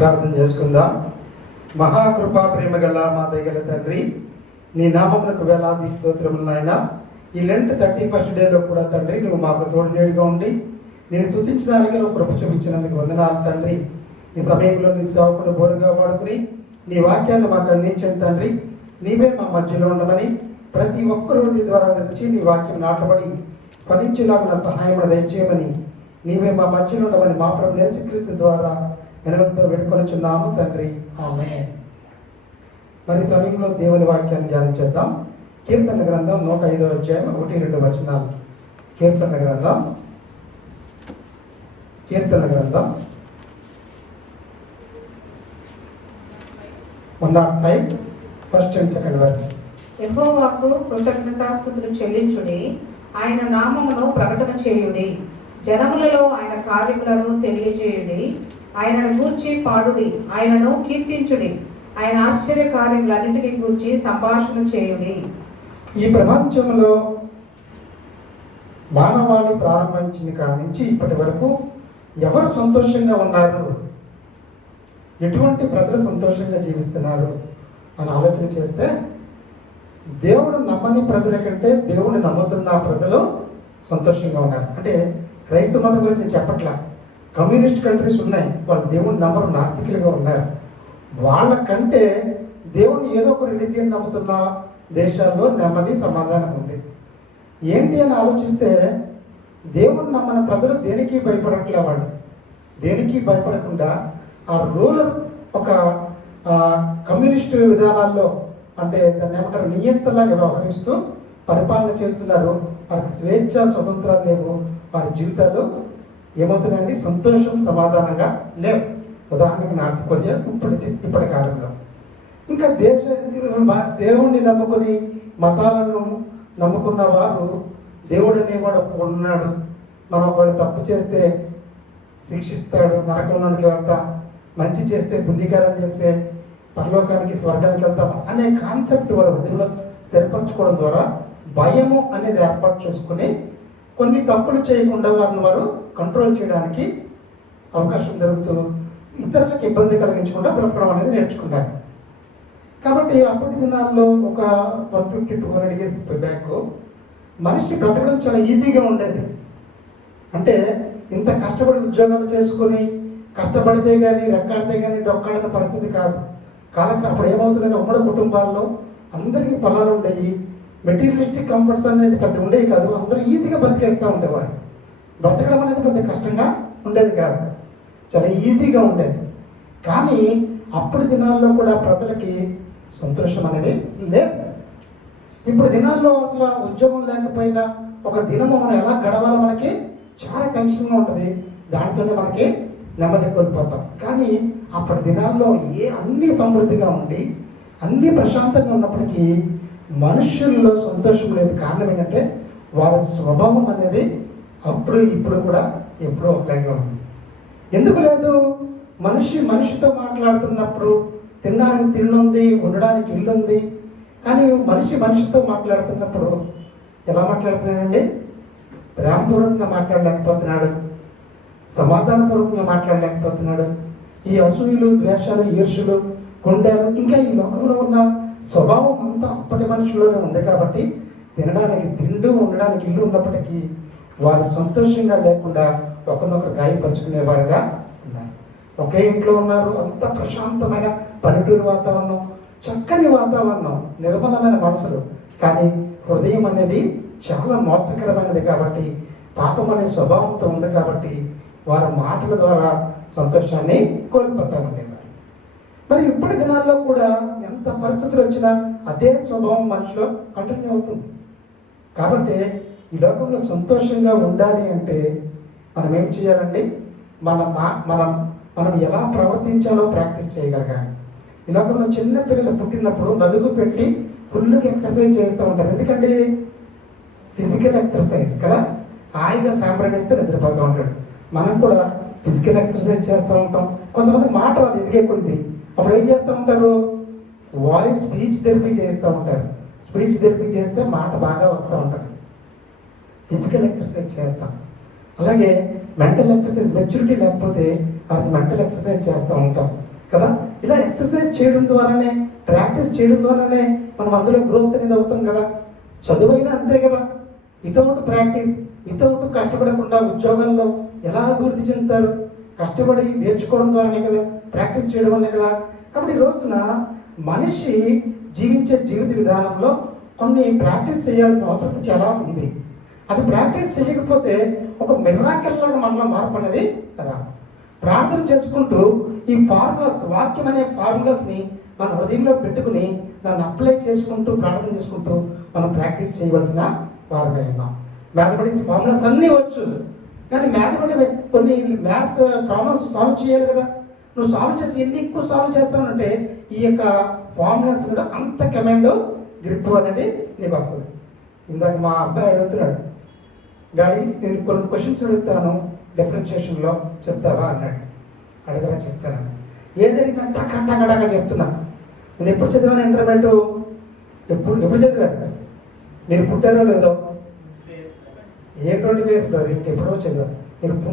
ప్రార్థన చేసుకుందాం. మహాకృపా ప్రేమ గల మా దయగల తండ్రి, నీ నామమునకు వేలాది స్తోత్రములు నాయన. ఈ లెంట్ 31st డేలో కూడా తండ్రి నువ్వు మాకు తోడునేడుగా ఉండి నేను స్తుతించడానికి నువ్వు కృప చూపించినందుకు వందనాలు తండ్రి. ఈ సమయంలో నీ సేవకుడు బోరుగా వాడుకుని నీ వాక్యాన్ని మాకు అందించండి తండ్రి. నీవే మా మధ్యలో ఉండమని, ప్రతి ఒక్కరు ద్వారా తెచ్చి నీ వాక్యం నాటబడి ఫలించేలాగా సహాయం దయచేయమని, నీవే మా మధ్యలో ఉండమని మా ప్రభు యేసుక్రీస్తు ద్వారా వినయంతో వేడుకొనుచున్నాము తండ్రి, ఆమేన్. మరి సమయంలో దేవుని వాక్యాన్ని ధ్యానం చేద్దాం. కీర్తన గ్రంథం 105వ అధ్యాయం 1-2 వచనాలు. కీర్తన గ్రంథం 105 ఫస్ట్ అండ్ సెకండ్ వర్స్. యెహోవాకు కృతజ్ఞతాస్తుతులు చెల్లించుడి, ఆయన నామమును ప్రకటన చేయుడి, జనములలో ఆయన కార్యములను తెలియజేయుడి, ఆయనను గూర్చి పాడుడి, ఆయనను కీర్తించుడి, ఆయన ఆశ్చర్య కార్యములన్నిటిని గూర్చి సంభాషణ చేయుడి. ఈ ప్రపంచంలో మానవాళి ప్రారంభించిన కాడి నుంచి ఇప్పటి వరకు ఎవరు సంతోషంగా ఉన్నారు, ఎటువంటి ప్రజలు సంతోషంగా జీవిస్తున్నారు అని ఆలోచన చేస్తే దేవుడు నమ్మని ప్రజల కంటే దేవుని నమ్ముతున్న ప్రజలు సంతోషంగా ఉన్నారు. అంటే క్రైస్తవ మతం గురించి నేను చెప్పట్లా, కమ్యూనిస్ట్ కంట్రీస్ ఉన్నాయి, వాళ్ళు దేవుని నమ్మరు, నాస్తికులుగా ఉన్నారు. వాళ్ళకంటే దేవుని ఏదో ఒక రిలీజియన్ నమ్ముతున్న దేశాల్లో నెమ్మది సమాధానం ఉంది. ఏంటి అని ఆలోచిస్తే దేవుని నమ్మని ప్రజలు దేనికి భయపడట్లే. వాళ్ళు దేనికి భయపడకుండా ఆ రూలర్ ఒక కమ్యూనిస్ట్ విధానాల్లో, అంటే దాన్ని ఏమంటారు, నియంత్రణలాగా వ్యవహరిస్తూ పరిపాలన చేస్తున్నారు. వారికి స్వేచ్ఛ స్వతంత్రాలు లేవు. వారి జీవితాలు ఏమవుతున్నాయండి, సంతోషం సమాధానంగా లేవు. ఉదాహరణకి నార్త్ కొరియా ఇప్పటి కాలంలో. ఇంకా దేవుణ్ణి నమ్ముకొని మతాలను నమ్ముకున్న వారు దేవుడు అనేవాడు ఉన్నాడు, మనం ఒకవేళ తప్పు చేస్తే శిక్షిస్తాడు, నరకంలోనికి వెళ్తాం, మంచి చేస్తే పుణ్యకారం చేస్తే పరలోకానికి స్వర్గానికి వెళ్తాం అనే కాన్సెప్ట్ వారు హృదయంలో స్థిరపరచుకోవడం ద్వారా భయము అనేది ఏర్పాటు చేసుకుని కొన్ని తప్పులు చేయకుండా వారిని వారు కంట్రోల్ చేయడానికి అవకాశం జరుగుతూ ఇతరులకు ఇబ్బంది కలిగించకుండా బ్రతకడం అనేది నేర్చుకున్నారు. కాబట్టి అప్పటి దినాల్లో ఒక 150-200 years బ్యాక్ మనిషి బ్రతకడం చాలా ఈజీగా ఉండేది. అంటే ఇంత కష్టపడి ఉద్యోగాలు చేసుకొని కష్టపడితే కానీ రెక్కాడితే కానీ డొక్కాడిన పరిస్థితి కాదు. అప్పుడు ఏమవుతుందంటే ఉమ్మడి కుటుంబాల్లో అందరికీ పొలాలు ఉండేవి, మెటీరియలిస్టిక్ కంఫర్ట్స్ అనేది పెద్ద ఉండేవి కాదు, అందరూ ఈజీగా బతికేస్తూ ఉండేవారు. బ్రతకడం అనేది పెద్ద కష్టంగా ఉండేది కాదు, చాలా ఈజీగా ఉండేది. కానీ అప్పుడు దినాల్లో కూడా ప్రజలకి సంతోషం అనేది లేదు. ఇప్పుడు దినాల్లో అసలు ఉద్యోగం లేకపోయినా ఒక దినము మనం ఎలా గడవాలో మనకి చాలా టెన్షన్గా ఉంటుంది, దానితోనే మనకి నెమ్మది కోల్పోతాం. కానీ అప్పటి దినాల్లో అన్ని సమృద్ధిగా ఉండి అన్ని ప్రశాంతంగా ఉన్నప్పటికీ మనుషుల్లో సంతోషం లేదు. కారణం ఏంటంటే వారి స్వభావం అనేది అప్పుడు ఇప్పుడు కూడా ఎప్పుడూ ఒకలాగే ఉంది. ఎందుకు లేదు? మనిషితో మాట్లాడుతున్నప్పుడు తినడానికి తిండి ఉంది, ఉండడానికి ఇల్లు ఉంది. కానీ మనిషితో మాట్లాడుతున్నప్పుడు ఎలా మాట్లాడుతున్నాడండి? ప్రేమపూర్వకంగా మాట్లాడలేకపోతున్నాడు, సమాధానపూర్వకంగా మాట్లాడలేకపోతున్నాడు. ఈ అసూయలు, ద్వేషాలు, ఈర్ష్యలు, గుండెలు, ఇంకా ఈ లోకంలో ఉన్న స్వభావం అంతా అప్పటి మనుషుల్లోనే ఉంది. కాబట్టి తినడానికి తిండి, ఉండడానికి ఇల్లు ఉన్నప్పటికీ వారు సంతోషంగా లేకుండా ఒకరినొకరు గాయపరుచుకునేవారుగా ఉన్నారు. ఒకే ఇంట్లో ఉన్నారు, అంత ప్రశాంతమైన పల్లెటూరు వాతావరణం, చక్కని వాతావరణం, నిర్మలమైన మనసులు. కానీ హృదయం అనేది చాలా మోసకరమైనది. కాబట్టి పాపం అనే స్వభావంతో ఉంది. కాబట్టి వారి మాటల ద్వారా సంతోషాన్ని కోల్పోతూ ఉండేవారు. మరి ఇప్పటి దినాల్లో కూడా ఎంత పరిస్థితులు వచ్చినా అదే స్వభావం మనిషిలో కంటిన్యూ అవుతుంది. కాబట్టి ఈ లోకంలో సంతోషంగా ఉండాలి అంటే మనం ఏం చేయాలండి? మనం ఎలా ప్రవర్తించాలో ప్రాక్టీస్ చేయగలగాలి. ఈ లోకంలో చిన్న పిల్లలు పుట్టినప్పుడు నలుగు పెట్టి ఫుల్గా ఎక్సర్సైజ్ చేస్తూ ఉంటారు. ఎందుకంటే ఫిజికల్ ఎక్సర్సైజ్ కదా, హాయిగా సాంబ్రాణిస్తే నిద్రపోతూ ఉంటాడు. మనం కూడా ఫిజికల్ ఎక్సర్సైజ్ చేస్తూ ఉంటాం. కొంతమంది మాట అది ఎదిగే కొద్ది అప్పుడు ఏం చేస్తూ ఉంటారు? స్పీచ్ థెరపీ చేస్తూ ఉంటారు. స్పీచ్ థెరపీ చేస్తే మాట బాగా వస్తూ ఉంటుంది. ఫిజికల్ ఎక్సర్సైజ్ చేస్తాం. అలాగే మెంటల్ ఎక్సర్సైజ్, మెచ్యూరిటీ లేకపోతే వారికి మెంటల్ ఎక్సర్సైజ్ చేస్తూ ఉంటాం. కదా. ఇలా ఎక్సర్సైజ్ చేయడం ద్వారానే, ప్రాక్టీస్ చేయడం ద్వారానే మనం అందులో గ్రోత్ అనేది అవుతాం కదా. చదువైనా అంతే కదా. వితౌట్ ప్రాక్టీస్, వితౌట్ కష్టపడకుండా ఉద్యోగాల్లో ఎలా అభివృద్ధి చెందుతారు? కష్టపడి నేర్చుకోవడం ద్వారానే కదా, ప్రాక్టీస్ చేయడం వల్లే కదా. కాబట్టి ఈ రోజున మనిషి జీవించే జీవిత విధానంలో కొన్ని ప్రాక్టీస్ చేయాల్సిన అవసరం చాలా ఉంది. అది ప్రాక్టీస్ చేయకపోతే ఒక మిరాకిల్ లాగా మనలో మార్పు అనేది రాదు. ప్రార్థన చేసుకుంటూ ఈ ఫార్ములాస్, వాక్యం అనే ఫార్ములాస్ని మన హృదయంలో పెట్టుకుని దాన్ని అప్లై చేసుకుంటూ ప్రార్థన చేసుకుంటూ మనం ప్రాక్టీస్ చేయవలసిన వారమే ఉన్నాం. మ్యాథమెటిక్స్ ఫార్ములాస్ అన్నీ వచ్చు, కానీ మ్యాథమెటిక్స్ కొన్ని మ్యాథ్స్ ప్రాబ్లమ్స్ సాల్వ్ చేయాలి కదా. నువ్వు సాల్వ్ చేసి ఎన్ని ఎక్కువ సాల్వ్ చేస్తావంటే ఈ యొక్క ఫార్ములాస్ మీద అంత కమాండ్ గ్రిప్ అనేది నీకు వస్తుంది. ఇందాక మా అబ్బాయి అడుగుతున్నాడు, డాడీ నేను కొన్ని క్వశ్చన్స్ అడుగుతాను డిఫరెన్షియేషన్లో చెప్తావా అన్నాడు. అడగరా చెప్తాను. ఏదైనా టక చెప్తున్నా. నేను ఎప్పుడు చదివాను ఇంటర్మీడియట్? ఎప్పుడు చదివాను? మీరు పుట్టారో లేదో? ఏ 20 years బ్రదర్, ఇంకెప్పుడో చదివాను.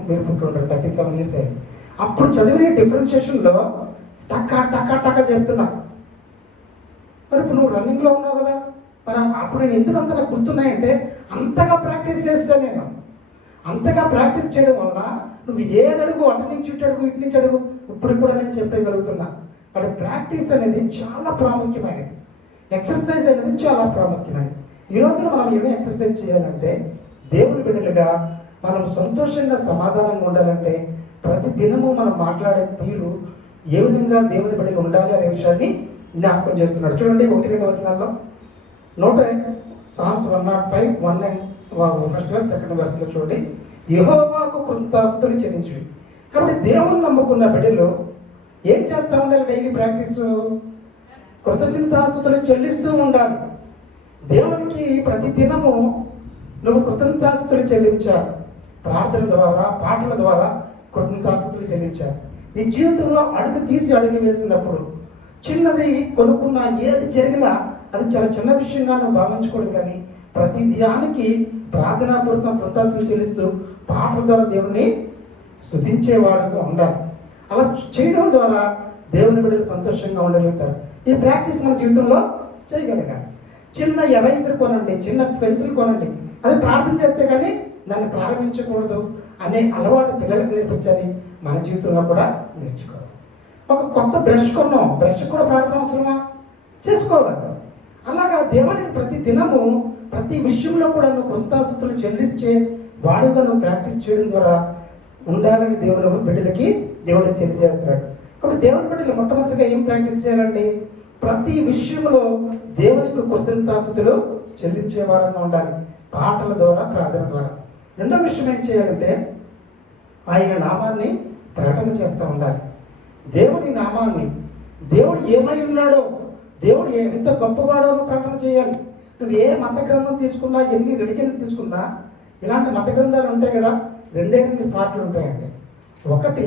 మీరు పుట్టుంటారు 37 years అయింది. అప్పుడు చదివిన డిఫరెన్షియేషన్లో టక చెప్తున్నా. మరి ఇప్పుడు నువ్వు రన్నింగ్లో ఉన్నావు కదా, మరి అప్పుడు నేను ఎందుకు అంత నాకు గుర్తున్నాయంటే అంతగా ప్రాక్టీస్ చేస్తాను నేను. అంతగా ప్రాక్టీస్ చేయడం వల్ల నువ్వు ఏది అడుగు, అటు నుంచి ఇటు అడుగు, ఇటు నుంచి అడుగు, ఇప్పుడు కూడా నేను చెప్పగలుగుతున్నా. కాబట్టి ప్రాక్టీస్ అనేది చాలా ప్రాముఖ్యమైనది. ఎక్సర్సైజ్ అనేది చాలా ప్రాముఖ్యమైనది. ఈ రోజున మనం ఏమి ఎక్సర్సైజ్ చేయాలంటే, దేవుని బిడ్డలుగా మనం సంతోషంగా సమాధానంగా ఉండాలంటే ప్రతి దినము మనం మాట్లాడే తీరు ఏ విధంగా దేవుని బిడ్డలు ఉండాలి అనే విషయాన్ని జ్ఞాపకం చేస్తున్నాడు. చూడండి 1-2 వచనాల్లో Psalms 105, 1 and 1st verse, 2nd verse లో చూడండి. యెహోవాకు కృతజ్ఞతలు చెల్లించుడి. కాబట్టి దేవుని నమ్ముకున్న బిడ్డలు ఏం చేస్తూ ఉండాలి? డైలీ ప్రాక్టీస్ కృతజ్ఞతాస్తుతులు చెల్లిస్తూ ఉండాలి. దేవునికి ప్రతి దినము నువ్వు కృతజ్ఞతాస్తుతులు చెల్లించాలి. ప్రార్థన ద్వారా, పాటల ద్వారా కృతజ్ఞతాస్తుతులు చెల్లించాలి. నీ జీవితంలో అడుగు తీసి అడుగు వేసినప్పుడు చిన్నది కొనుక్కున్నా, ఏది జరిగినా అది చాలా చిన్న విషయంగా నువ్వు భావించకూడదు. కానీ ప్రతి ధ్యానికి ప్రార్థనాపూర్వక కృతజ్ఞతలు చెల్లిస్తూ పాటల ద్వారా దేవుని స్తుతించేవాడుగా ఉండాలి. అలా చేయడం ద్వారా దేవుని బిడ్డలు సంతోషంగా ఉండగలుగుతారు. ఈ ప్రాక్టీస్ మన జీవితంలో చేయగలగాలి. చిన్న ఎరైజర్ కొనండి, చిన్న పెన్సిల్ కొనండి, అది ప్రార్థన చేస్తే కానీ దాన్ని ప్రారంభించకూడదు అనే అలవాటు పిల్లలకు నేర్పించాలి. మన జీవితంలో కూడా నేర్చుకోవాలి. ఒక కొత్త బ్రష్ కొన్నాం, బ్రష్ కూడా ప్రార్థన అవసరమా? చేసుకోవాలి. అలాగా దేవునికి ప్రతి దినము ప్రతి విషయంలో కూడా నువ్వు కృతజ్ఞతలు చెల్లించే వాడుగా నువ్వు ప్రాక్టీస్ చేయడం ద్వారా ఉండాలని దేవుని బిడ్డలకి దేవుడు తెలియజేస్తున్నాడు. కాబట్టి దేవుని బిడ్డలు మొట్టమొదటిగా ఏం ప్రాక్టీస్ చేయాలండి? ప్రతి విషయంలో దేవునికి కృతజ్ఞతాస్తుతులు చెల్లించే వారంగా ఉండాలి, పాటల ద్వారా, ప్రార్థన ద్వారా. రెండో విషయం ఏం చేయాలంటే ఆయన నామాన్ని ప్రకటన చేస్తూ ఉండాలి. దేవుని నామాన్ని, దేవుడు ఏమై ఉన్నాడో, దేవుడు ఎంత గొప్పవాడో ప్రకటన చేయాలి. నువ్వు ఏ మత గ్రంథం తీసుకున్నా, ఎన్ని రిలిజన్స్ తీసుకున్నా, ఇలాంటి మత గ్రంథాలు ఉంటాయి కదా, 2 పాటలు ఉంటాయండి. ఒకటి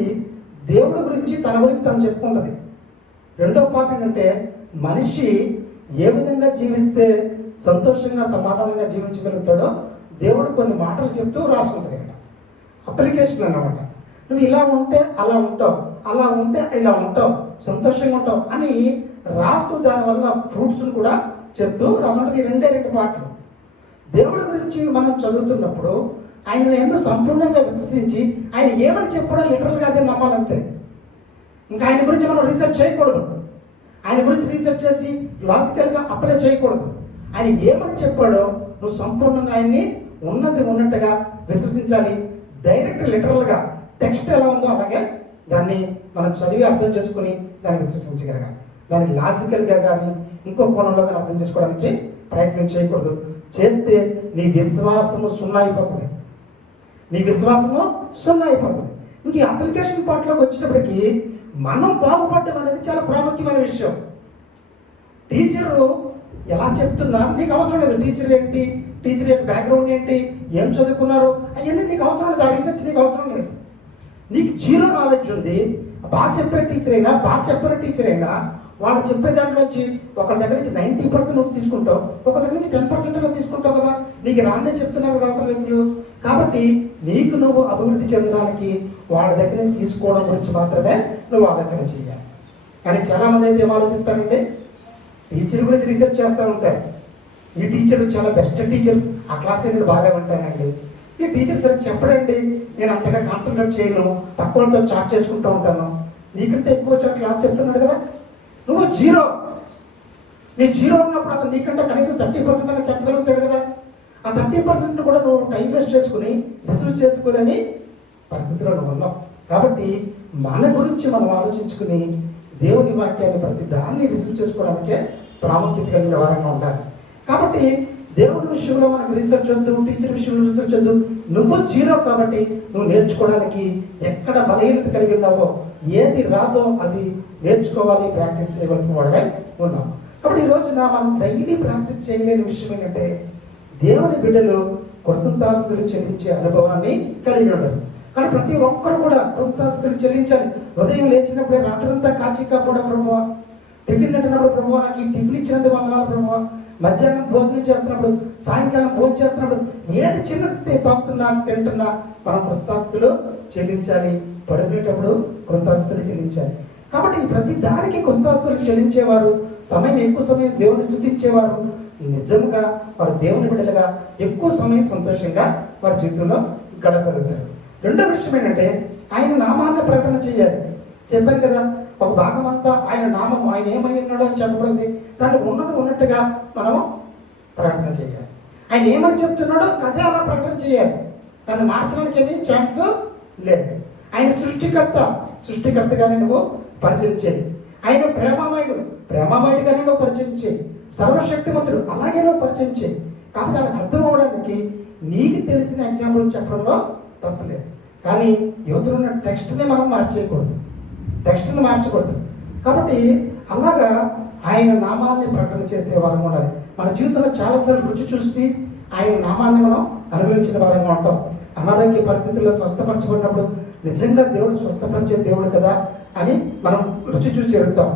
దేవుడి గురించి, తన గురించి తను చెప్పుకుంటుంది. రెండో పార్ట్ ఏంటంటే మనిషి ఏ విధంగా జీవిస్తే సంతోషంగా సమాధానంగా జీవించగలుగుతాడో దేవుడు కొన్ని మాటలు చెప్తూ రాసుకుంటుంది ఇక్కడ. అప్లికేషన్ అన్నమాట. నువ్వు ఇలా ఉంటే అలా ఉంటావు, అలా ఉంటే ఇలా ఉంటావు, సంతోషంగా ఉంటావు అని రాస్తూ దానివల్ల ఫ్రూట్స్ను కూడా చెప్తూ రాసుకుంటుంది. 2 పాటలు. దేవుడి గురించి మనం చదువుతున్నప్పుడు ఆయన ఎందుకు సంపూర్ణంగా విశ్వసించి ఆయన ఏమని చెప్పడం లిటరల్గా అదే నమ్మాలంతే. ఇంకా ఆయన గురించి మనం రీసెర్చ్ చేయకూడదు. ఆయన గురించి రీసెర్చ్ చేసి లాజికల్గా అప్లై చేయకూడదు. ఆయన ఏమని చెప్పాడో నువ్వు సంపూర్ణంగా ఆయన్ని ఉన్నట్టుగా విశ్వసించాలి. డైరెక్ట్ లిటరల్గా టెక్స్ట్ ఎలా ఉందో అలాగే దాన్ని మనం చదివి అర్థం చేసుకుని దాన్ని విశ్వసించగలగాలి. దాన్ని లాజికల్గా కానీ ఇంకో కోణంలో కానీ అర్థం చేసుకోవడానికి ప్రయత్నం చేయకూడదు. చేస్తే నీ విశ్వాసము సున్నా అయిపోతుంది. ఇంక ఈ అప్లికేషన్ పార్ట్లోకి వచ్చినప్పటికీ మనం బాగుపడడం అనేది చాలా ప్రాముఖ్యమైన విషయం. టీచరు ఎలా చెప్తున్నా నీకు అవసరం లేదు. టీచర్ ఏంటి, టీచర్ యొక్క బ్యాక్గ్రౌండ్ ఏంటి, ఏం చదువుకున్నారు, అవన్నీ నీకు అవసరం లేదు. ఆ రీసెర్చ్ నీకు అవసరం లేదు. నీకు 0 నాలెడ్జ్ ఉంది. బాగా చెప్పే టీచర్ అయినా, బాగా చెప్పిన టీచర్ అయినా వాళ్ళు చెప్పే దాంట్లో వచ్చి ఒకరి దగ్గర నుంచి 90% నువ్వు తీసుకుంటావు, ఒకరి దగ్గర నుంచి 10% తీసుకుంటావు కదా. నీకు రాందే చెప్తున్నారు కదా అవతల వ్యక్తులు. కాబట్టి నీకు నువ్వు అభివృద్ధి చెందడానికి వాళ్ళ దగ్గర నుంచి తీసుకోవడం గురించి మాత్రమే నువ్వు ఆలోచన చేయాలి. కానీ చాలామంది అయితే ఏం ఆలోచిస్తారంటే టీచర్ గురించి రీసెర్చ్ చేస్తూ ఉంటారు. ఈ టీచర్ చాలా బెస్ట్ టీచర్, ఆ క్లాస్ నేను బాగా వింటానండి. ఈ టీచర్ సరే చెప్పడండి, నేను అంతగా కాన్సన్ట్రేట్ చేయను, పక్క వాళ్ళతో చాట్ చేసుకుంటూ ఉంటాను. నీకంటే ఎక్కువ వచ్చి క్లాస్ చెప్తున్నాడు కదా, నువ్వు జీరో. నీ జీరో ఉన్నప్పుడు అతను నీకంటే కనీసం 30% అని చెప్పగలుగుతాడు కదా. ఆ 30% కూడా నువ్వు టైం వేస్ట్ చేసుకుని రిసీవ్ చేసుకోలేని పరిస్థితిలో నువ్వు ఉన్నావు. కాబట్టి మన గురించి మనం ఆలోచించుకుని దేవుని వాక్యాన్ని ప్రతి దాన్ని రిసీవ్ చేసుకోవడానికే ప్రాముఖ్యత కలిగిన వారంగా ఉండాలి. కాబట్టి దేవుని విషయంలో మనకు రీసెర్చ్ వద్దు, టీచర్ విషయంలో రీసెర్చ్ వద్దు. నువ్వు జీరో కాబట్టి నువ్వు నేర్చుకోవడానికి ఎక్కడ బలహీనత కలిగి ఉన్నావో, ఏది రాదో అది నేర్చుకోవాలి, ప్రాక్టీస్ చేయవలసిన వాడివై ఉన్నాం. కాబట్టి ఈ రోజున మనం డైలీ ప్రాక్టీస్ చేయలేని విషయం ఏంటంటే దేవుని బిడ్డలు కృతజ్ఞతాస్తుతులు చెల్లించే అనుభవాన్ని కలిగి ఉండరు. కానీ ప్రతి ఒక్కరు కూడా కృతజ్ఞతాస్తుతులు చెల్లించాలి. ఉదయం లేచినప్పుడే రాత్రంతా కాచి కాపాడా ప్రభువా, టిఫిన్ తింటున్నప్పుడు ప్రభువా నాకు ఈ టిఫిన్ ఇచ్చినందుకు వందనాలు ప్రభువా, మధ్యాహ్నం భోజనం చేస్తున్నప్పుడు, సాయంకాలం భోజనం చేస్తున్నప్పుడు, ఏది చిన్నది తాగుతున్నా తింటున్నా మనం కృతజ్ఞతలు చెల్లించాలి. పడుకునేటప్పుడు కృతజ్ఞతలు చెల్లించాలి. కాబట్టి ప్రతి దానికి కృతజ్ఞతలు చెల్లించేవారు, సమయం ఎక్కువ సమయం దేవుని స్తుతించేవారు నిజంగా వారు దేవుని బిడ్డలుగా ఎక్కువ సమయం సంతోషంగా వారి జీవితంలో గడపగలుగుతారు. రెండో విషయం ఏంటంటే ఆయన నామాన్ని ప్రకటన చేయాలి. చెప్పాను కదా, ఒక భాగం అంతా ఆయన నామం, ఆయన ఏమై ఉన్నాడో అని చెప్పబడింది. దాన్ని ఉన్నది ఉన్నట్టుగా మనము ప్రకటన చేయాలి. ఆయన ఏమని చెప్తున్నాడో అదే అలా ప్రకటన చేయాలి. దాన్ని మార్చడానికి ఏమీ ఛాన్స్ లేదు. ఆయన సృష్టికర్తగానే నువ్వు పరిచయం చేయి. ఆయన ప్రేమమయుడిగానే నువ్వు పరిచయం చేయి. సర్వశక్తిమంతుడు అలాగే నువ్వు పరిచయం చేయి. కాబట్టి వాళ్ళకి అర్థం అవడానికి నీకు తెలిసిన ఎగ్జాంపుల్ చెప్పడంలో తప్పులేదు. కానీ యువతలో ఉన్న టెక్స్ట్ని మనం టెక్స్ట్ని మార్చకూడదు. కాబట్టి అలాగా ఆయన నామాన్ని ప్రకటన చేసే వారంగా ఉండాలి. మన జీవితంలో చాలాసార్లు రుచి చూసి ఆయన నామాన్ని మనం అనుభవించిన వారంగా ఉంటాం. అనారోగ్య పరిస్థితుల్లో స్వస్థపరచబడినప్పుడు నిజంగా దేవుడు స్వస్థపరిచే దేవుడు కదా అని మనం రుచి చూసి ఎరుగుతాం.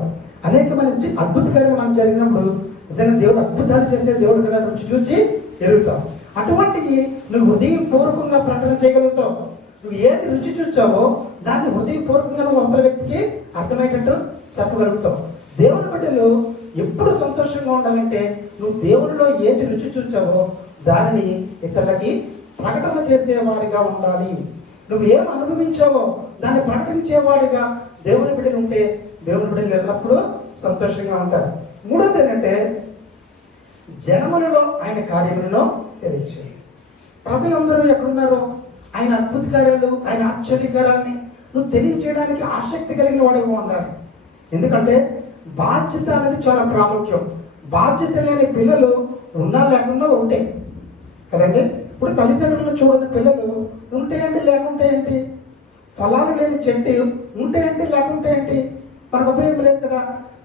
అనేకమైన అద్భుతకరంగా మనం జరిగినప్పుడు నిజంగా దేవుడు అద్భుతాలు చేసే దేవుడు కదా రుచి చూసి ఎరుగుతాం. అటువంటివి నువ్వు హృదయపూర్వకంగా ప్రకటన చేయగలుగుతావు. నువ్వు ఏది రుచి చూచావో దాన్ని హృదయపూర్వకంగా నువ్వు అవతల వ్యక్తికి అర్థమయ్యేటట్టు చెప్పగలుగుతావు. దేవుని బిడ్డలు ఎప్పుడు సంతోషంగా ఉండాలంటే నువ్వు దేవునిలో ఏది రుచి చూచావో దానిని ఇతరులకి ప్రకటన చేసేవారిగా ఉండాలి. నువ్వు ఏం అనుభవించావో దాన్ని ప్రకటించేవాడిగా దేవుని బిడ్డలు ఉంటే దేవుని బిడ్డలు ఎల్లప్పుడూ సంతోషంగా ఉంటారు. మూడోది ఏంటంటే జనములలో ఆయన కార్యములను తెలియచేయాలి. ప్రజలందరూ ఎక్కడున్నారో ఆయన అద్భుత కార్యాలు, ఆయన ఆశ్చర్యకారాలని నువ్వు తెలియచేయడానికి ఆసక్తి కలిగిన వాడిగా ఉండాలి. ఎందుకంటే బాధ్యత అనేది చాలా ప్రాముఖ్యం. బాధ్యత లేని పిల్లలు ఉన్నా లేకుండా ఉంటే కదండి. ఇప్పుడు తల్లిదండ్రులను చూడని పిల్లలు ఉంటే ఏంటి లేకుంటే ఏంటి, ఫలాలు లేని చెట్టు ఉంటే ఏంటి లేకుంటే ఏంటి, మనకు ఉపయోగం లేదు కదా.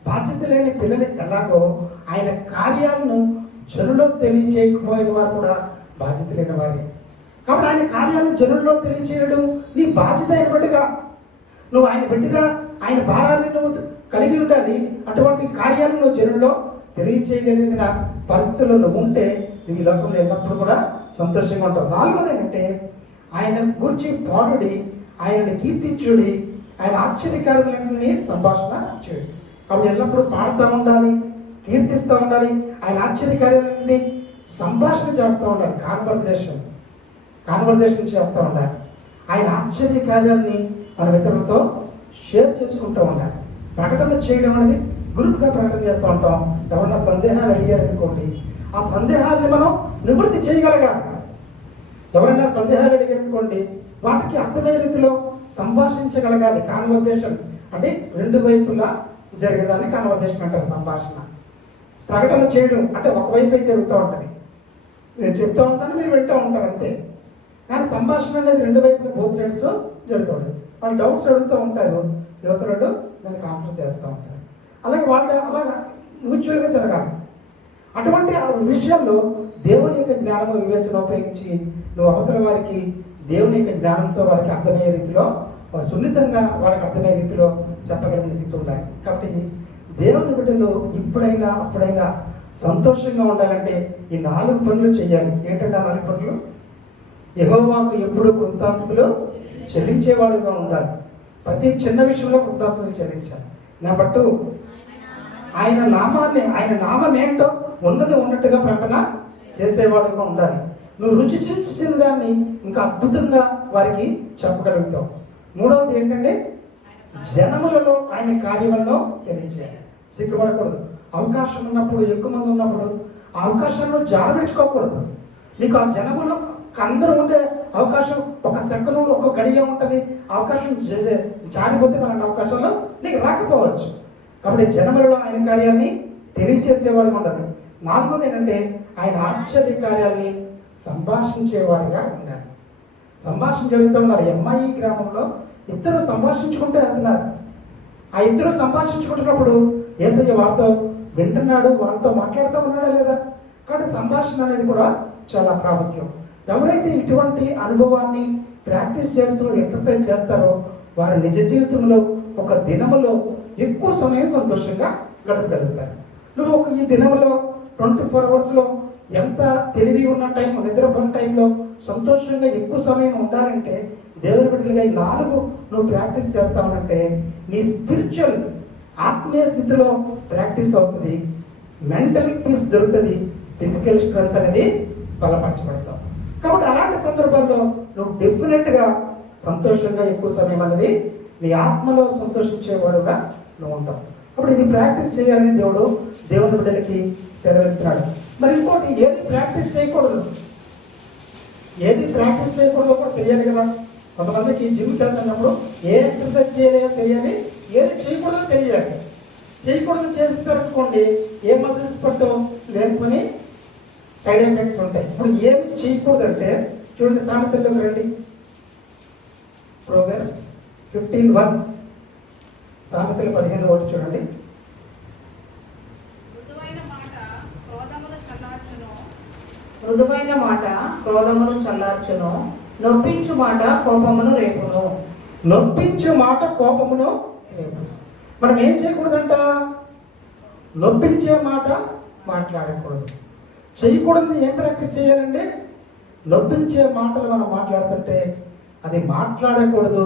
బాధ్యత లేని పిల్లలకి ఎలాగో ఆయన కార్యాలను జనుల్లో తెలియచేయకపోయిన వారు కూడా బాధ్యత లేని వారే. కాబట్టి ఆయన కార్యాలను జనుల్లో తెలియచేయడం నీ బాధ్యత అయిన బిడ్డగా, నువ్వు ఆయన బిడ్డగా ఆయన భారాన్ని నువ్వు కలిగి ఉండాలి. అటువంటి కార్యాలను నువ్వు జనుల్లో తెలియచేయగలిగిన పరిస్థితుల్లో నువ్వు ఉంటే నువ్వు ఈ లోకంలో ఎల్లప్పుడూ కూడా సంతోషంగా ఉంటావు. నాలుగోది ఏంటంటే ఆయన గురించి పాడుడి, ఆయనని కీర్తించుడి, ఆయన ఆశ్చర్యకార్యాలన్నీ సంభాషణ చేయడు. కాబట్టి ఎల్లప్పుడూ పాడుతూ ఉండాలి, కీర్తిస్తూ ఉండాలి, ఆయన ఆశ్చర్యకార్యాలన్నీ సంభాషణ చేస్తూ ఉండాలి, కాన్వర్జేషన్ చేస్తూ ఉండాలి. ఆయన ఆశ్చర్యకార్యాలని మన ఇతరులతో షేర్ చేసుకుంటూ ఉండాలి. ప్రకటన చేయడం అనేది గ్రూప్గా ప్రకటన చేస్తూ ఉంటాం. ఎవరన్నా సందేహాలు అడిగారనుకోండి, ఆ సందేహాలని మనం నివృత్తి చేయగలగాలి. ఎవరైనా సందేహాలు అడిగారనుకోండి, వాటికి అర్థమయ్యే రీతిలో సంభాషించగలగాలి. కాన్వర్జేషన్ అంటే రెండు వైపులా జరిగేదాన్ని కాన్వర్జేషన్ అంటారు. సంభాషణ. ప్రకటన చేయడం అంటే ఒకవైపే జరుగుతూ ఉంటుంది. నేను చెప్తూ ఉంటాను, మీరు వింటూ ఉంటారు అంతే. కానీ సంభాషణ అనేది రెండు వైపులు బోత్ సైడ్స్ జరుగుతూ ఉంటుంది. వాళ్ళు డౌట్స్ అడుగుతూ ఉంటారు, యువతలు దానికి ఆన్సర్ చేస్తూ ఉంటారు. అలాగే వాళ్ళు అలాగా మ్యూచువల్గా జరగాలి. అటువంటి విషయాల్లో దేవుని యొక్క జ్ఞానము వివేచన ఉపయోగించి నువ్వు అవతల వారికి దేవుని యొక్క జ్ఞానంతో వారికి అర్థమయ్యే రీతిలో, సున్నితంగా వారికి అర్థమయ్యే రీతిలో చెప్పగలిగిన స్థితి ఉండాలి. కాబట్టి దేవుని బిడ్డలు ఇప్పుడైనా అప్పుడైనా సంతోషంగా ఉండాలంటే ఈ 4 పనులు చేయాలి. ఏంటంటే ఆ 4 పనులు? యెహోవాకు ఎప్పుడు కృతజ్ఞతాస్తుతులు చెల్లించేవాడుగా ఉండాలి. ప్రతి చిన్న విషయంలో కృతజ్ఞతాస్తుతులు చెల్లించాలి. నెంబర్ 2, ఆయన నామాన్ని, ఆయన నామం ఏంటో ఉన్నది ఉన్నట్టుగా ప్రకటన చేసేవాడుగా ఉండాలి. నువ్వు రుచి చూచిన దాన్ని ఇంకా అద్భుతంగా వారికి చెప్పగలుగుతావు. 3వది ఏంటంటే జనములలో ఆయన కార్యములను తెలియజేయాలి. సిగ్గుపడకూడదు. అవకాశం ఉన్నప్పుడు, ఎక్కువ మంది ఉన్నప్పుడు ఆ అవకాశాన్ని జారవిడుచుకోకూడదు. నీకు ఆ జనములో అందరూ ఉండే అవకాశం ఒక సెకండ్, ఒక గడియ ఉంటుంది. అవకాశం జారిపోతే మన అవకాశాలు నీకు రాకపోవచ్చు. కాబట్టి జనములలో ఆయన కార్యాన్ని తెలియజేసేవాడిగా ఉండాలి. 4వది ఏంటంటే ఆయన ఆశ్చర్య కార్యాన్ని సంభాషించేవారిగా ఉండాలి. సంభాషణ జరుగుతూ ఉన్నారు. ఎంఐ గ్రామంలో ఇద్దరు సంభాషించుకుంటూ వెళ్తున్నారు. ఆ ఇద్దరు సంభాషించుకుంటున్నప్పుడు యేసయ్య వారితో వింటున్నాడు, వారితో మాట్లాడుతూ ఉన్నాడా లేదా? కాబట్టి సంభాషణ అనేది కూడా చాలా ప్రాముఖ్యం. ఎవరైతే ఇటువంటి అనుభవాన్ని ప్రాక్టీస్ చేస్తూ ఎక్సర్సైజ్ చేస్తారో వారు నిజ జీవితంలో ఒక దినములో ఎక్కువ సమయం సంతోషంగా గడపగలుగుతారు. నువ్వు ఈ దినంలో 24 అవర్స్లో ఎంత తెలివి ఉన్న టైం, నిద్రపోయిన టైంలో సంతోషంగా ఎక్కువ సమయం ఉండాలంటే దేవుని బిడ్డలుగా ఈ 4 నువ్వు ప్రాక్టీస్ చేస్తావనంటే నీ స్పిరిచువల్ ఆత్మీయ స్థితిలో ప్రాక్టీస్ అవుతుంది, మెంటల్ పీస్ దొరుకుతుంది, ఫిజికల్ స్ట్రెంత్ అనేది బలపరచబడతావు. కాబట్టి అలాంటి సందర్భాల్లో నువ్వు డెఫినెట్గా సంతోషంగా ఎక్కువ సమయం అనేది నీ ఆత్మలో సంతోషించేవాడుగా నువ్వు ఉంటావు. అప్పుడు ఇది ప్రాక్టీస్ చేయాలని దేవుని బిడ్డలకి సెలవిస్తున్నాడు. మరి ఇంకోటి, ఏది ప్రాక్టీస్ చేయకూడదు కూడా తెలియాలి కదా. కొంతమందికి జిమ్కి వెళ్తున్నప్పుడు ఏ ఎక్సర్సైజ్ చేయలేదో తెలియాలి, ఏది చేయకూడదో తెలియాలి. చేయకూడదు చేసేసరుకోండి ఏ మజిల్స్ పట్టో లేకపోని సైడ్ ఎఫెక్ట్స్ ఉంటాయి. ఇప్పుడు ఏమి చేయకూడదంటే చూడండి, సామెతల్లోకి రండి. ప్రోవర్బ్స్ 15:1, సామెతలు 15:1 చూడండి. మృదువైన మాట క్రోధమును చల్లార్చును, నొప్పించు మాట కోపమును రేపును. నొప్పించు మాట కోపమును రేపును. మనం ఏం చేయకూడదంట? నొప్పించే మాట మాట్లాడకూడదు. చేయకూడదు. ఏం ప్రాక్టీస్ చేయాలండి? నొప్పించే మాటలు మనం మాట్లాడుతుంటే అది మాట్లాడకూడదు,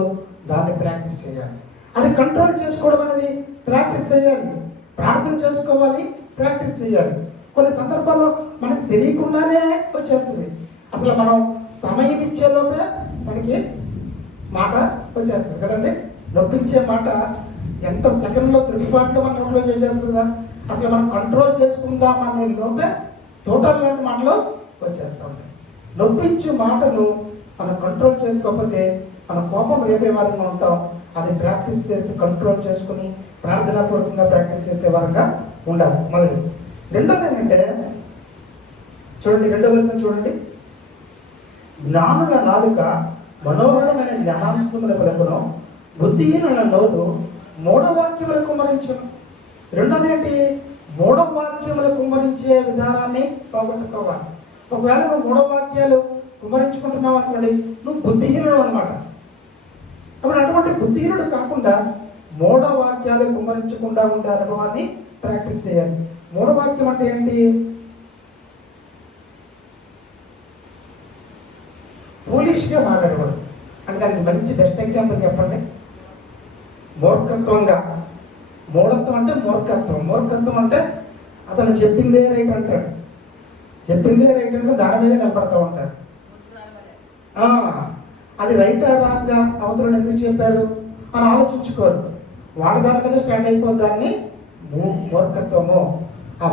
దాన్ని ప్రాక్టీస్ చేయాలి. అది కంట్రోల్ చేసుకోవడం అనేది ప్రాక్టీస్ చేయాలి. ప్రార్థన చేసుకోవాలి, ప్రాక్టీస్ చేయాలి. కొన్ని సందర్భాల్లో మనకు తెలియకుండానే వచ్చేస్తుంది. అసలు మనం సమయం ఇచ్చే లోపే మనకి మాట వచ్చేస్తుంది కదండి. నొప్పించే మాట ఎంత సెకండ్లో త్రిపాట్లో మన నోట్లో వచ్చేస్తుందా? అసలు మనం కంట్రోల్ చేసుకుందాం అనే లోపే తోటల్ లాంటి మాటలు వచ్చేస్తూ ఉంటాయి. నొప్పించే మాటను మనం కంట్రోల్ చేసుకోకపోతే మన కోపం రేపే వారంగా ఉంటాం. అది ప్రాక్టీస్ చేసి కంట్రోల్ చేసుకుని ప్రార్థనాపూర్వకంగా ప్రాక్టీస్ చేసే వారంగా ఉండాలి. మొదటి. రెండోది ఏంటంటే చూడండి, 2వ వచనం చూడండి. జ్ఞానుల నాలుక మనోహరమైన జ్ఞానాంశముల పలుకును, బుద్ధిహీనుల నోరు మూఢవాక్యముల కుమ్మరించును. రెండోది ఏంటి? మూఢవాక్యముల కుమ్మరించే విధానాన్ని పోగొట్టుకోవాలి. ఒకవేళ నువ్వు మూఢవాక్యాలు కుమ్మరించుకుంటున్నావు అనుకోండి, నువ్వు బుద్ధిహీనుడు అనమాట. కాబట్టి అటువంటి బుద్ధిహీనుడు కాకుండా మూఢవాక్యాలు కుమ్మరించకుండా ఉండే అనుభవాన్ని ప్రాక్టీస్ చేయాలి. మూఢవాక్యం అంటే ఏంటి? ఫూలిష్గా మాట్లాడకూడదు. అంటే దానికి మంచి బెస్ట్ ఎగ్జాంపుల్ చెప్పండి. మూర్ఖత్వంగా. మూఢత్వం అంటే మూర్ఖత్వం. మూర్ఖత్వం అంటే అతను చెప్పిందే రైట్ అంటాడు. చెప్పిందే రైట్ అంటే దాని మీదే నిలబడతా ఉంటాడు. అది రైట్ రాంగా అవతలను ఎందుకు చెప్పారు అని ఆలోచించుకోరు. వాడి దాని మీద స్టాండ్ అయిపోద్దాన్ని మూర్ఖత్వము. ఆ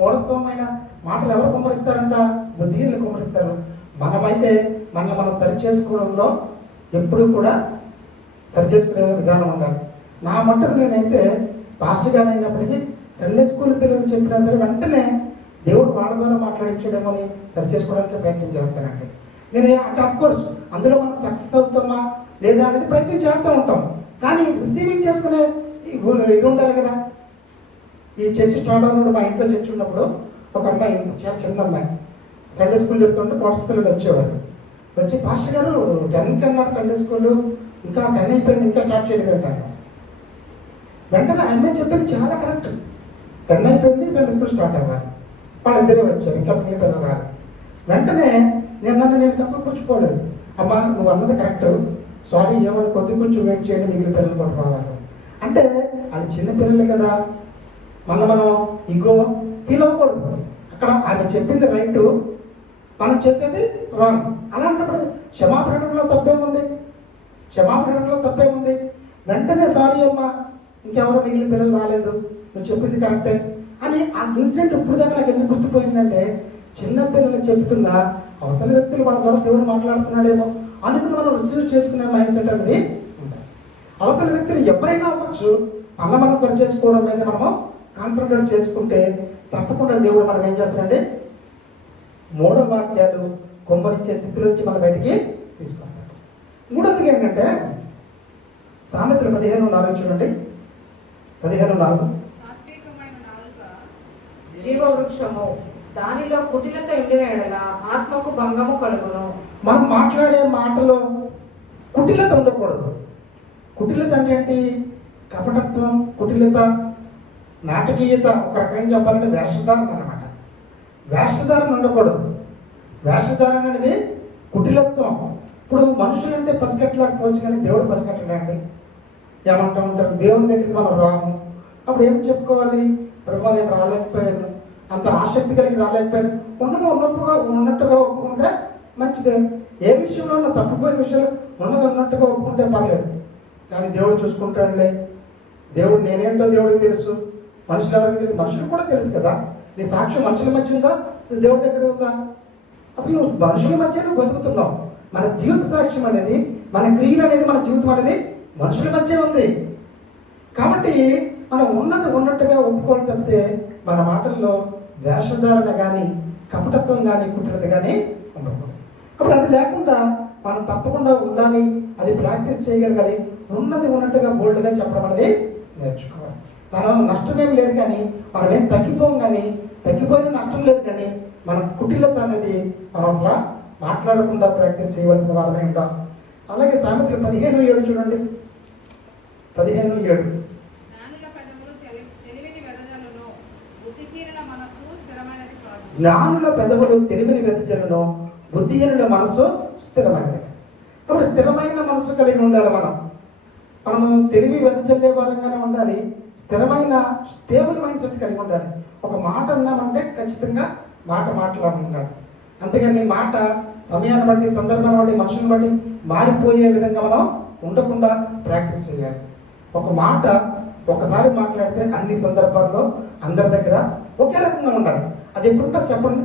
మూఢత్వమైన మాటలు ఎవరు కుమ్మరిస్తారంట? బుద్ధిహీనులు కుమ్మరిస్తారు. మనమైతే మనల్ని మనం సరి చేసుకోవడంలో ఎప్పుడు కూడా సరి చేసుకునే విధానం ఉండాలి. నా మట్టుకు నేనైతే పాస్టర్ గారు అయినప్పటికీ సండే స్కూల్ పిల్లలు చెప్పినా సరే వెంటనే దేవుడు వాళ్ళ ద్వారా మాట్లాడించడేమో అని సరి చేసుకోవడానికి ప్రయత్నం చేస్తానండి. నేను అంటే అఫ్కోర్స్ అందులో మనం సక్సెస్ అవుతామా లేదా అనేది ప్రయత్నం చేస్తూ ఉంటాం. కానీ రిసీవింగ్ చేసుకునే ఇది ఉండాలి కదా. ఈ చర్చ్ స్టార్ట్ అయినప్పుడు మా ఇంట్లో చర్చ్ ఉన్నప్పుడు ఒక అమ్మాయి, చాలా చిన్న అమ్మాయి, సండే స్కూల్ జరుగుతుంటే పాట్స్ పిల్లలు వచ్చేవారు. వచ్చి పాస్టర్ గారు 10కి అన్నారు సండే స్కూల్, ఇంకా 10 అయిపోయింది, ఇంకా స్టార్ట్ చేయలేదు అంటాను. వెంటనే అమ్మాయి చెప్పింది చాలా కరెక్ట్. 10 అయిపోయింది, సండే స్కూల్ స్టార్ట్ అవ్వాలి. వాళ్ళిద్దరే వచ్చారు, ఇంకా మిగిలిన పిల్లలు రాదు. వెంటనే నేను కప్పపుచ్చుకోలేదు. అమ్మా నువ్వు అన్నది కరెక్ట్, సారీ ఏమని కొంచెం వెయిట్ చేయండి, మిగిలిన పిల్లలు కూడా రావాలి అంటే అది చిన్నపిల్లలు కదా, మళ్ళీ మనం ఇగో ఫీల్ అవ్వకూడదు. అక్కడ ఆమె చెప్పింది రైట్, మనం చేసేది రాంగ్. అలాంటప్పుడు క్షమాపణలో తప్పేముంది? క్షమాపణలో తప్పేముంది? వెంటనే సారీ అమ్మా, ఇంకెవరో మిగిలిన పిల్లలు రాలేదు, నువ్వు చెప్పింది కరెక్టే అని. ఆ ఇన్సిడెంట్ ఇప్పుడు దాకా నాకు ఎందుకు గుర్తుపోయిందంటే, చిన్న పిల్లలు చెప్తున్నా అవతల వ్యక్తులు వాళ్ళ ద్వారా దేవుడు మాట్లాడుతున్నాడేమో అందుకని మనం రిసీవ్ చేసుకునే మైండ్ సెట్ అనేది ఉండాలి. అవతల వ్యక్తులు ఎవరైనా అవ్వచ్చు, మళ్ళీ మనం సరి చేసుకోవడం మీద మనము కాన్సన్ట్రేట్ చేసుకుంటే తప్పకుండా దేవుడు మనం ఏం చేస్తాడంటే మూఢ వాక్యాలు కొమ్మరించే స్థితిలోంచి మన బయటికి తీసుకొస్తాడు. మూడోదిగా ఏంటంటే సామెతలు 15:4 చూడండి. 15:4 జీవవృక్షము దానిలో కుటిలతో ఎండిన ఎడల ఆత్మకు భంగము కలుగును. మనం మాట్లాడే మాటలో కుటిలత ఉండకూడదు. కుటిలత అంటే ఏంటి? కపటత్వం, కుటిలత, నాటకీయత. ఒక రకంగా చెప్పాలంటే వేషధారణ అనమాట. వేషధారణ ఉండకూడదు. వేషధారణ అనేది కుటిలత్వం. ఇప్పుడు మనుషులు అంటే పసిగట్టలేకపోవచ్చు, కానీ దేవుడు పసిగట్టడండి. ఏమంటూ ఉంటారు, దేవుని దగ్గరికి మనం రాము. అప్పుడు ఏం చెప్పుకోవాలి? ప్రభు నేను రాలేకపోయాను, అంత ఆసక్తి కలిగి రాలేకపోయాను. ఉన్నట్టుగా ఒప్పుకుంటే మంచిదే. ఏ విషయంలో ఉన్న తప్పిపోయిన విషయాలు ఉన్నట్టుగా ఒప్పుకుంటే పర్లేదు. కానీ దేవుడు చూసుకుంటాడులే. దేవుడు నేనేంటో దేవుడికి తెలుసు, మనుషులు ఎవరికి తెలుసు? మనుషులకు కూడా తెలుసు కదా. నీ సాక్ష్యం మనుషుల మధ్య ఉందా, దేవుడి దగ్గర ఉందా? అసలు నువ్వు మనుషుల మధ్య నువ్వు బతుకుతున్నావు. మన జీవిత సాక్ష్యం అనేది, మన క్రియలు అనేది, మన జీవితం అనేది మనుషుల మధ్య ఉంది. కాబట్టి మనం ఉన్నట్టుగా ఒప్పుకోవడం తప్పితే మన మాటల్లో వేషధారణ కానీ, కపటత్వం కానీ, కుటిలత కానీ ఉండకూడదు. కాబట్టి అది లేకుండా మనం తప్పకుండా ఉండాలి, అది ప్రాక్టీస్ చేయగలగాలి. ఉన్నట్టుగా బోల్డ్గా చెప్పడం అనేది నేర్చుకోవాలి. దానివల్ల నష్టమేం లేదు, కానీ మనం ఏం తగ్గిపోం, కానీ తగ్గిపోయిన నష్టం లేదు. కానీ మన కుటిలత అనేది మనం అసలు మాట్లాడకుండా ప్రాక్టీస్ చేయవలసిన వారమే ఉంటాం. అలాగే సామెతలు 15:7 చూడండి. 15:7 జ్ఞానుల పెదవులు తెలివిని వెదజల్లును, బుద్ధిహీనుల మనసు స్థిరమైనది. కాబట్టి స్థిరమైన మనసు కలిగి ఉండాలి. మనము తెలివి వెదజల్లే వారంగానే ఉండాలి. స్థిరమైన స్టేబుల్ మైండ్ సెట్ కలిగి ఉండాలి. ఒక మాట అన్నామంటే ఖచ్చితంగా మాట్లాడి ఉండాలి. అంతేగాని మాట సమయాన్ని బట్టి, సందర్భాన్ని బట్టి, మనుషులను బట్టి మారిపోయే విధంగా మనం ఉండకుండా ప్రాక్టీస్ చేయాలి. ఒక మాట ఒకసారి మాట్లాడితే అన్ని సందర్భాల్లో అందరి దగ్గర ఒకే రకంగా ఉండాలి. అది ఎప్పుడుంటా చెప్పండి.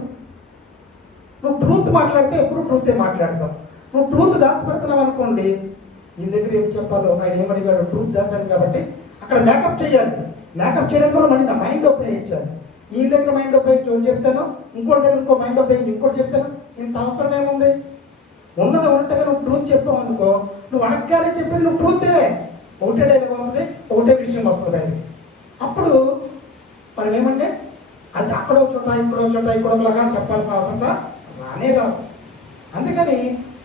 నువ్వు ట్రూత్ మాట్లాడితే ఎప్పుడు ట్రూతే మాట్లాడతావు. నువ్వు ట్రూత్ దాచిపెడుతున్నావు అనుకోండి, ఈ దగ్గర ఏం చెప్పాలో ఆయన ఏమడిగాడు, ట్రూత్ దాచాను కాబట్టి అక్కడ మేకప్ చేయాలి. మేకప్ చేయడానికి కూడా మళ్ళీ నా మైండ్ ఉపయోగించాలి. ఈ దగ్గర మైండ్ ఉపయోగించి ఒకటి చెప్తాను, ఇంకోటి దగ్గర ఇంకో మైండ్ ఉపయోగించి ఇంకోటి చెప్తాను. ఇంత అవసరం ఏముంది? ఉన్నట్టుగా నువ్వు ట్రూత్ చెప్పావు అనుకో, నువ్వు అడగగానే చెప్పేది నువ్వు ట్రూతే. ఒకటే డైలాగ్ వస్తుంది, ఒకటే విషయం వస్తుంది బయటికి. అప్పుడు మనం ఏమంటే అది అక్కడో చోట ఇక్కడోలాగా చెప్పాల్సిన అవసరం రానే రాదు. అందుకని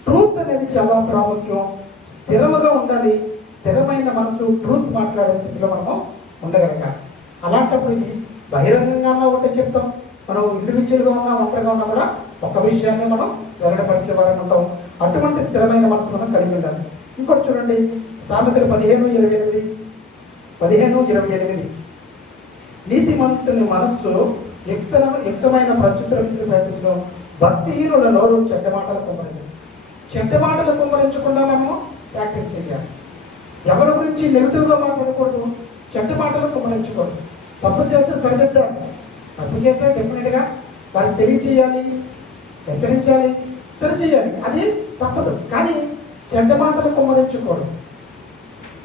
ట్రూత్ అనేది చాలా ప్రాముఖ్యం. స్థిరముగా ఉండాలి. స్థిరమైన మనసు ట్రూత్ మాట్లాడే స్థితిలో మనము ఉండగలగాలి. అలాంటప్పుడు బహిరంగంగా ఒకటే చెప్తాం, మనం ఇండివిజువల్గా ఉన్నా ఒంటరిగా ఉన్నా కూడా ఒక విషయాన్ని మనం వెల్లడపరిచే వారని ఉంటాం. అటువంటి స్థిరమైన మనసు మనం కలిగి ఉండాలి. ఇంకోటి చూడండి, సామెతలు 15:28 15:28 నీతిమంతుని మనస్సు యుక్తమైన ప్రత్యుత్తరించిన ప్రయత్నం, భక్తిహీనుల నోరు చెడ్డ మాటలు కుమ్మరించు. చెడ్డ మాటలు కుమ్మరించకుండా మనము ప్రాక్టీస్ చేయాలి. ఎవరి గురించి నెగిటివ్గా మాట్లాడకూడదు, చెడ్డ మాటలు కుమ్మరించకూడదు. తప్పు చేస్తే సరిదిద్దాం, తప్పు చేస్తే డెఫినెట్గా వారికి తెలియచేయాలి, హెచ్చరించాలి, సరిచేయాలి. అది తప్పదు. కానీ చెడ్డ మాటలు కుమ్మరించకూడదు.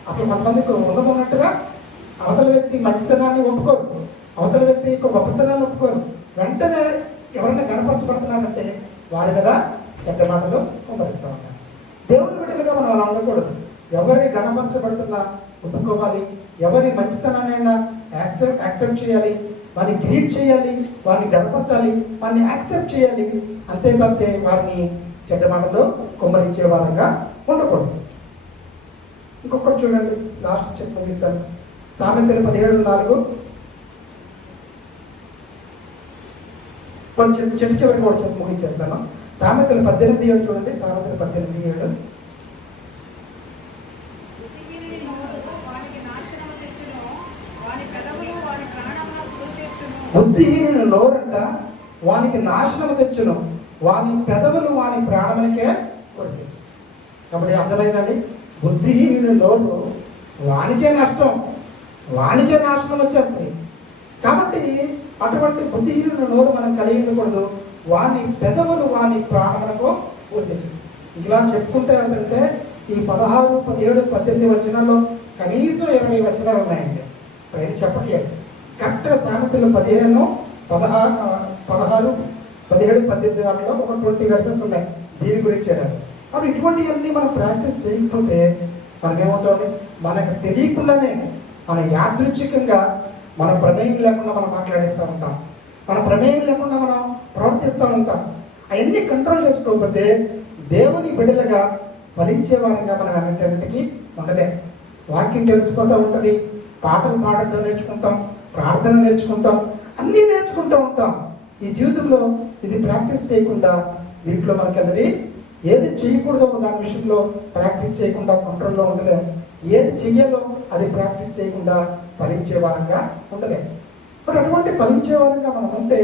అసలు కొంతమందికి ఉన్నట్టుగా అవతల వ్యక్తి మంచితనాన్ని ఒప్పుకోరు, అవతల వ్యక్తి యొక్క గొప్పతనాన్ని ఒప్పుకోరు. వెంటనే ఎవరైనా కనపరచబడుతున్నారంటే వారి మీద చెడ్డ మాటలు కుమ్మరిస్తూ ఉంటారు. దేవుని బిడ్డలుగా మనం అలా ఉండకూడదు. ఎవరిని గణపరచబడుతున్నా ఒప్పుకోవాలి, ఎవరి మంచితనాన్నైనా యాక్సెప్ట్ చేయాలి, వారిని గ్రీట్ చేయాలి, వారిని గణపరచాలి, వారిని యాక్సెప్ట్ చేయాలి. అంతే తప్పితే వారిని చెడ్డ మాటలు కుమ్మరించే వారంగా ఉండకూడదు. ఇంకొకటి చూడండి, లాస్ట్ చెప్పి ముగిస్తాను. సామెతలు 17:4 కొంచెం చివరికి కూడా చెప్పి ముగించేస్తాను. సామెతలు 18:7 చూడండి. సామెతలు 18:7 బుద్ధిహీనుని నోరంట వానికి నాశనము తెచ్చును, వాని పెదవులు వాని ప్రాణమునికే కొరికించు. కాబట్టి అర్థమైందండి, బుద్ధిహీనుని నోరు వానికే నష్టం, వానికే నాశనం వచ్చేస్తుంది. కాబట్టి అటువంటి బుద్ధిహీనుని నోరు మనం కలిగి ఉండకూడదు. వాని పెదవులు వాని ప్రాణములకు వర్తించు. ఇలా చెప్పుకుంటే ఏంటంటే ఈ 16, 17, 18 వచనాల్లో కనీసం 20 వచనాలు ఉన్నాయండి. ఇప్పుడు ఏం చెప్పట్లేదు. కరెక్ట్గా సామెతలు 15, 16, 17, 18 వాటిలో ఒక 20 వెర్సెస్ ఉన్నాయి దీని గురించి రాశారు. అప్పుడు ఇటువంటివన్నీ మనం ప్రాక్టీస్ చేయకపోతే మనమేమవుతుంది, మనకు తెలియకుండానే మన యాదృచ్ఛికంగా మన ప్రమేయం లేకుండా మనం మాట్లాడేస్తూ ఉంటాం, మన ప్రమేయం లేకుండా మనం ప్రవర్తిస్తూ ఉంటాం. అవన్నీ కంట్రోల్ చేసుకోకపోతే దేవుని బిడ్డలుగా ఫలించే వారంగా మనం అన్నింటికి ఉండలేం. వాక్యం తెలిసిపోతూ ఉంటుంది, పాటలు పాడటం నేర్చుకుంటాం, ప్రార్థన నేర్చుకుంటాం, అన్నీ నేర్చుకుంటూ ఉంటాం. ఈ జీవితంలో ఇది ప్రాక్టీస్ చేయకుండా దీంట్లో మనకి అన్నది ఏది చేయకూడదో దాని విషయంలో ప్రాక్టీస్ చేయకుండా కంట్రోల్లో ఉండలేం. ఏది చెయ్యాలో అది ప్రాక్టీస్ చేయకుండా ఫలించే వారంగా ఉండలేం. మరి అటువంటి ఫలించే వారంగా మనం ఉంటే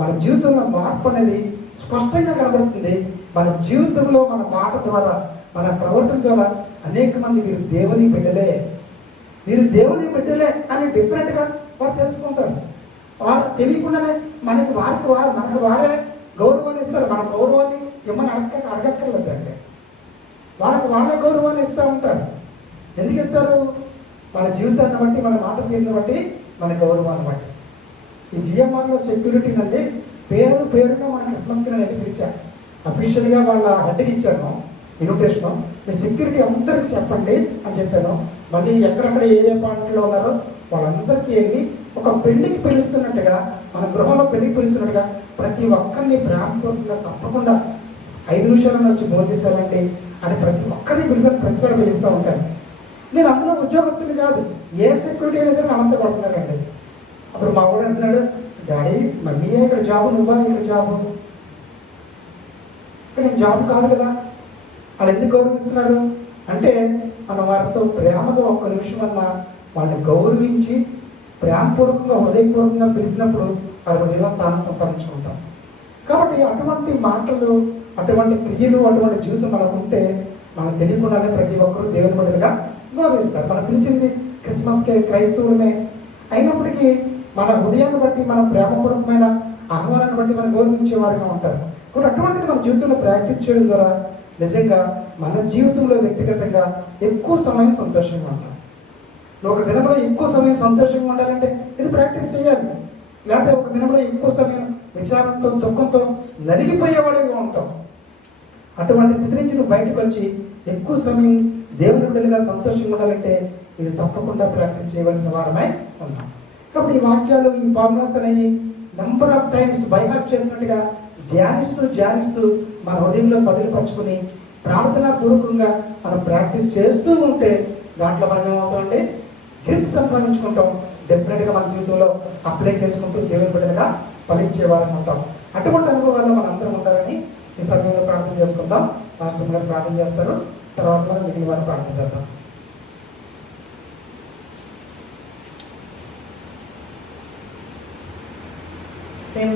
మన జీవితంలో మార్పు అనేది స్పష్టంగా కనబడుతుంది. మన జీవితంలో మన మాట ద్వారా, మన ప్రవర్తన ద్వారా అనేక మంది మీరు దేవుని బిడ్డలే, మీరు దేవుని బిడ్డలే అని డిఫరెంట్గా వారు తెలుసుకుంటారు. వారు తెలియకుండానే మనకు వారే గౌరవాన్ని ఇస్తారు. మన గౌరవాన్ని ఏమని అడగక్కర్లేదండి, వాళ్ళే గౌరవాన్ని ఇస్తూ ఉంటారు. ఎందుకు ఇస్తారు? మన జీవితాన్ని బట్టి, మన మాట తీరుని బట్టి, మన గౌరవాన్ని బట్టి. ఈ జిఎంఆర్లో సెక్యూరిటీ నుండి పేరున మన క్రిస్మస్కి నేను వెళ్ళి పిలిచాను. అఫీషియల్గా వాళ్ళ హెడ్కి ఇచ్చాను ఇన్విటేషను. మీ సెక్యూరిటీ అందరికీ చెప్పండి అని చెప్పాను. మళ్ళీ ఎక్కడెక్కడ ఏ పాయింట్లో ఉన్నారో వాళ్ళందరికీ వెళ్ళి ఒక పెళ్లికి పిలుస్తున్నట్టుగా, మన గృహంలో పెళ్లికి పిలుస్తున్నట్టుగా ప్రతి ఒక్కరిని ప్రేమపూర్వకంగా తప్పకుండా 5 నిమిషాలను వచ్చి భోజనం చేశారండి అని ప్రతి ఒక్కరిని ప్రతిసారి పిలుస్తూ ఉంటాను. నేను అందులో ఉద్యోగస్తుని కాదు, ఏ సెక్యూరిటీ అయినా సరే నమస్తే పడుతున్నారండి. అప్పుడు మా వాడు అంటున్నాడు, డాడీ మమ్మీయే ఇక్కడ జాబు, నువ్వా ఇక్కడ జాబు? ఇక్కడ నేను జాబ్ కాదు కదా. వాళ్ళు ఎందుకు గౌరవిస్తున్నారు అంటే మనం వారితో ప్రేమగా ఒక్క నిమిషం అన్నా వాళ్ళని గౌరవించి ప్రేమపూర్వకంగా హృదయపూర్వకంగా పిలిచినప్పుడు వారి హృదయంలో స్థానం సంపాదించుకుంటాం. కాబట్టి అటువంటి మాటలు, అటువంటి క్రియలు, అటువంటి జీవితం మనకు ఉంటే మనకు తెలియకుండానే ప్రతి ఒక్కరూ దేవుని బిడ్డలుగా గౌరవిస్తారు. మనం పిలిచింది క్రిస్మస్కే, క్రైస్తవులమే అయినప్పటికీ మన హృదయాన్ని బట్టి, మన ప్రేమపూర్వకమైన ఆహ్వానాన్ని బట్టి మనం గౌరవించే వారిగా ఉంటారు. కాబట్టి అటువంటిది మన జీవితంలో ప్రాక్టీస్ చేయడం ద్వారా నిజంగా మన జీవితంలో వ్యక్తిగతంగా ఎక్కువ సమయం సంతోషంగా ఉంటాం. నువ్వు ఒక దినంలో ఎక్కువ సమయం సంతోషంగా ఉండాలంటే ఇది ప్రాక్టీస్ చేయాలి. లేకపోతే ఒక దినంలో ఎక్కువ సమయం విచారంతో, దుఃఖంతో నలిగిపోయేవాడిగా ఉంటాం. అటువంటి స్థితి నుంచి నువ్వు బయటకు వచ్చి ఎక్కువ సమయం దేవుని బిడ్డలుగా సంతోషంగా ఉండాలంటే ఇది తప్పకుండా ప్రాక్టీస్ చేయవలసిన వారమై ఉన్నాం. కాబట్టి ఈ వాక్యాలు, ఈ ఫార్ములాస్ అనేవి నెంబర్ ఆఫ్ టైమ్స్ బైహార్ట్ చేసినట్టుగా ధ్యానిస్తూ మన హృదయంలో బదిలిపరుచుకుని ప్రార్థనా పూర్వకంగా మనం ప్రాక్టీస్ చేస్తూ ఉంటే దాంట్లో మనం ఏమవుతామంటే గ్రిప్ సంపాదించుకుంటాం. డెఫినెట్గా మన జీవితంలో అప్లై చేసుకుంటూ దేవుని బిడ్డలుగా ఫలించే వారం ఉంటాం. అటువంటి అనుభవాల్లో మనం అందరం ఉండాలని ఈ సమయంలో ప్రార్థన చేసుకుందాం. పాస్టర్ గారు ప్రార్థన చేస్తారు, తర్వాత మనం మిగిలిన వారు ప్రార్థన చేద్దాం. మేము